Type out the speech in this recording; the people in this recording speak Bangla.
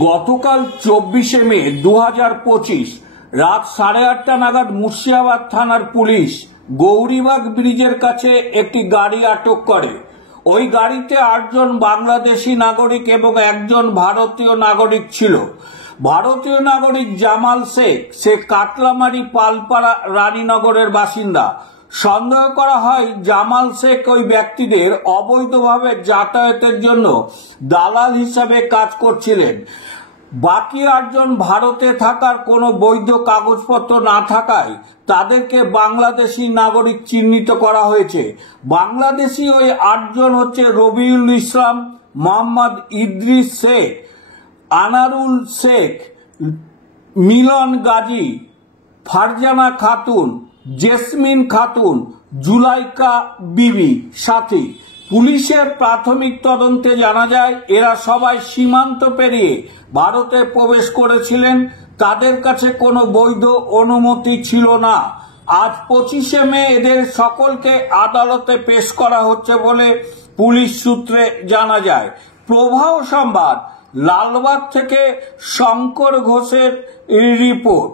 গতকাল 24শে মে 2025 রাত 8:30 নাগাদ মুর্শিদাবাদ থানার পুলিশ গৌরীবাগ ব্রিজের কাছে একটি গাড়ি আটক করে। ওই গাড়িতে 8 জন বাংলাদেশি নাগরিক এবং একজন ভারতীয় নাগরিক ছিল। ভারতীয় নাগরিক জামাল শেখ, সে কাতলামারি পালপাড়া রানীনগরের বাসিন্দা। সন্দেহ করা হয় জামাল শেখ ওই ব্যক্তিদের অবৈধভাবে যাতায়াতের জন্য দালাল হিসাবে কাজ করছিলেন। বাকি 8 জন ভারতে থাকার কোনো বৈধ কাগজপত্র না থাকায় তাদেরকে বাংলাদেশি নাগরিক চিহ্নিত করা হয়েছে। বাংলাদেশি ওই 8 জন হচ্ছে রবিউল ইসলাম, মোহাম্মদ ইদ্রিস শেখ, আনারুল শেখ, মিলন গাজী, ফারজানা খাতুন, জেসমিন খাতুন, জুলাইকা বিবি সাথী। পুলিশের প্রাথমিক তদন্তে জানা যায় এরা সবাই সীমান্ত পেরিয়ে ভারতে প্রবেশ করেছিলেন। তাদের কাছে কোনো বৈধ অনুমতি ছিল না। আজ 25শে মে এদের সকলকে আদালতে পেশ করা হচ্ছে বলে পুলিশ সূত্রে জানা যায়। প্রবাহ সংবাদ, লালবাগ থেকে শঙ্কর ঘোষের রিপোর্ট।